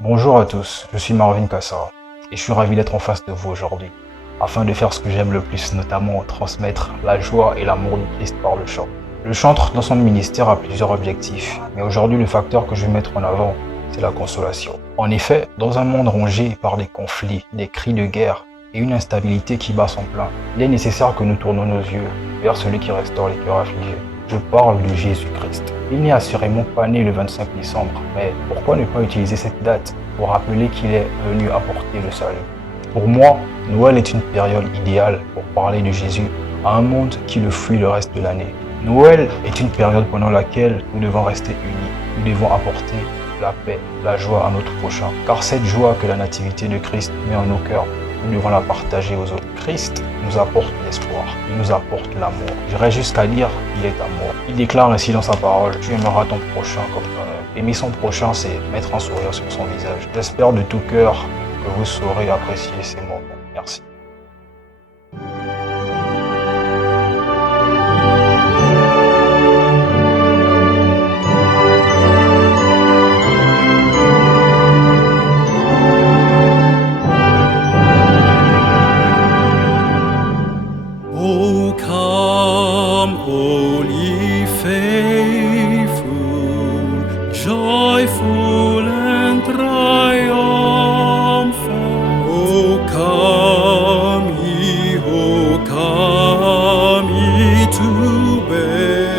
Bonjour à tous, je suis Marvin Kassara et je suis ravi d'être en face de vous aujourd'hui afin de faire ce que j'aime le plus, notamment transmettre la joie et l'amour du Christ par le chant. Le chantre dans son ministère a plusieurs objectifs, mais aujourd'hui le facteur que je vais mettre en avant, c'est la consolation. En effet, dans un monde rongé par des conflits, des cris de guerre et une instabilité qui bat son plein, il est nécessaire que nous tournons nos yeux vers celui qui restaure les cœurs affligés. Je parle de Jésus-Christ. Il n'est assurément pas né le 25 décembre, mais pourquoi ne pas utiliser cette date pour rappeler qu'il est venu apporter le salut? Pour moi, Noël est une période idéale pour parler de Jésus à un monde qui le fuit le reste de l'année. Noël est une période pendant laquelle nous devons rester unis. Nous devons apporter la paix, la joie à notre prochain. Car cette joie que la nativité de Christ met en nos cœurs, nous devons la partager aux autres. Christ nous apporte l'espoir, il nous apporte l'amour. J'irais jusqu'à dire qu'il est amour. Il déclare ainsi dans sa parole, tu aimeras ton prochain comme toi-même. Aimer son prochain, c'est mettre un sourire sur son visage. J'espère de tout cœur que vous saurez apprécier ces moments. Merci. Oh, come, all ye faithful, joyful and triumphant. Oh, come ye to Bethlehem.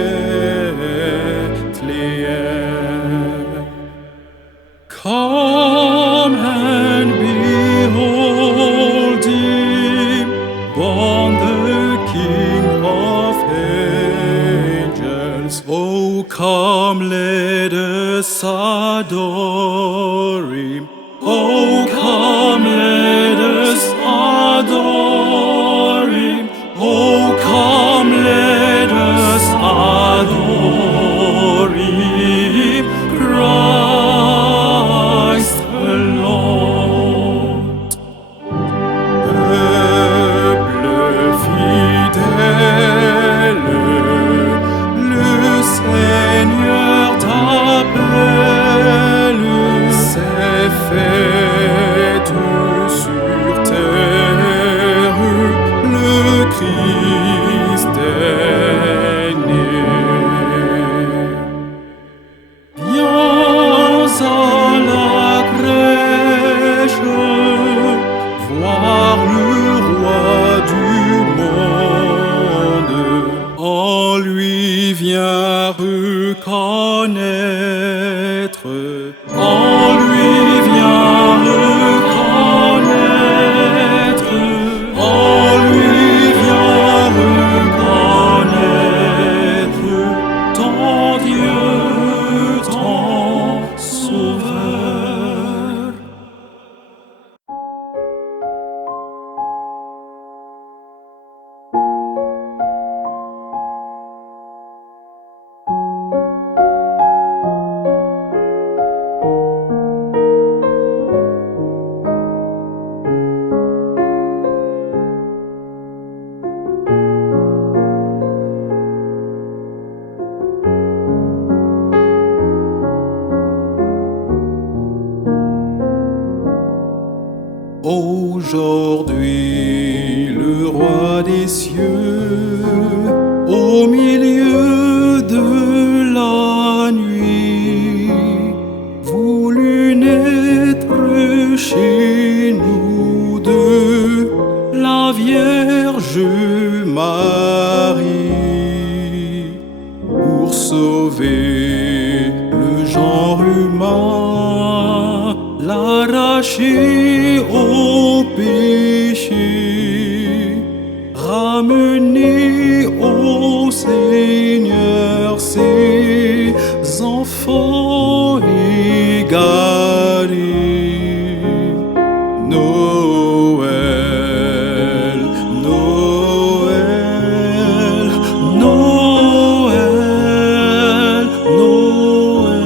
Come and behold him, born the King of angels. Oh, come, let us adore him. Oh, come, let us adore him. Oh, come, let us adore him. Christ the Lord. Peuple fidèle, le Seigneur t'appelle. Ces fêtes sur terre, le Christ est né. Viens à la crèche, voir le roi du monde. En lui viens reconnaître, en lui viens reconnaître, en lui viens reconnaître ton Dieu, ton Sauveur. Aujourd'hui, le roi des cieux, au milieu de la nuit, voulut naître chez nous deux, la Vierge Marie, pour sauver le genre humain, l'arracher au péché, ramener au Seigneur ses enfants égarés. Noël, Noël, Noël, Noël.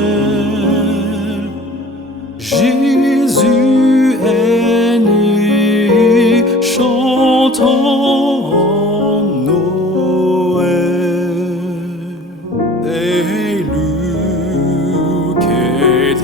Jésus est né, chantons Noël. Hey, look at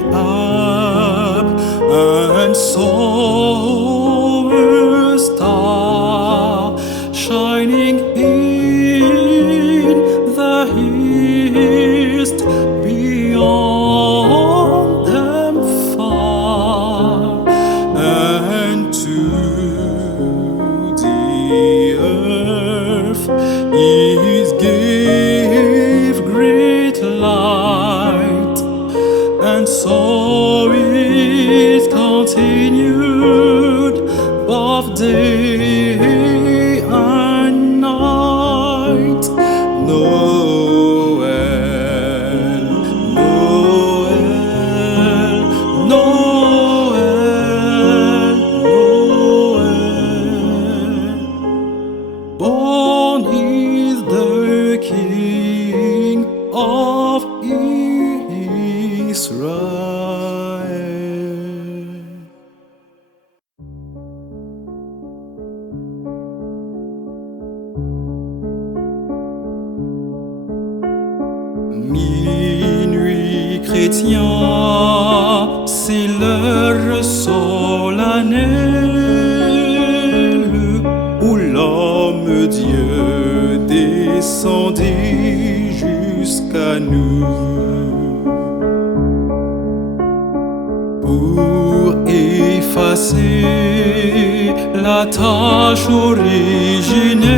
pour effacer la tâche originelle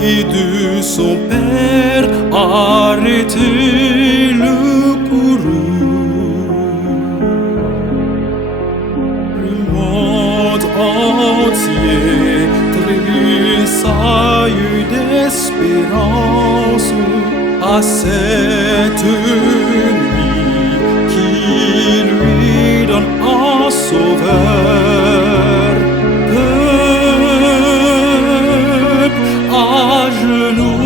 et de son père arrêter le courroux. Le monde entier tressaille d'espérance à cette nuit qui lui donne un sauveur. Peuple à genoux,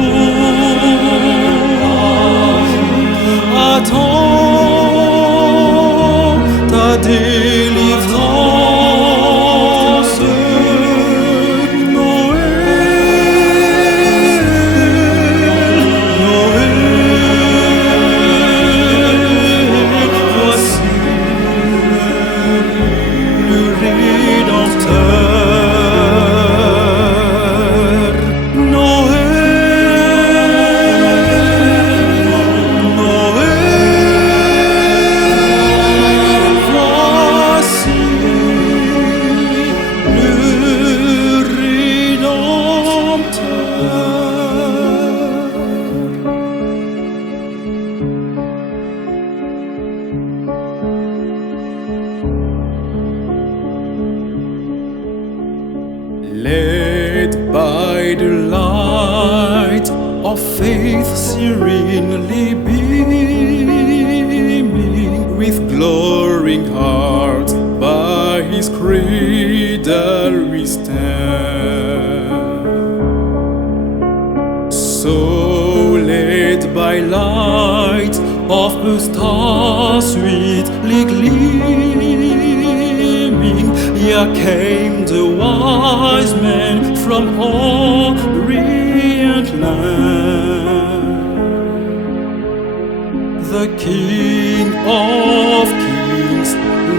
attends ta délivrance. Led by the light of faith serenely beaming, with glowing heart by his cradle we stand. So led by light of a star sweetly gleaming, here came the wise men from Orient land. The King of Kings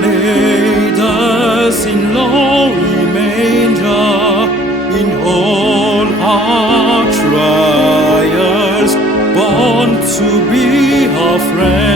laid us in lowly manger. In all our trials, born to be our friend.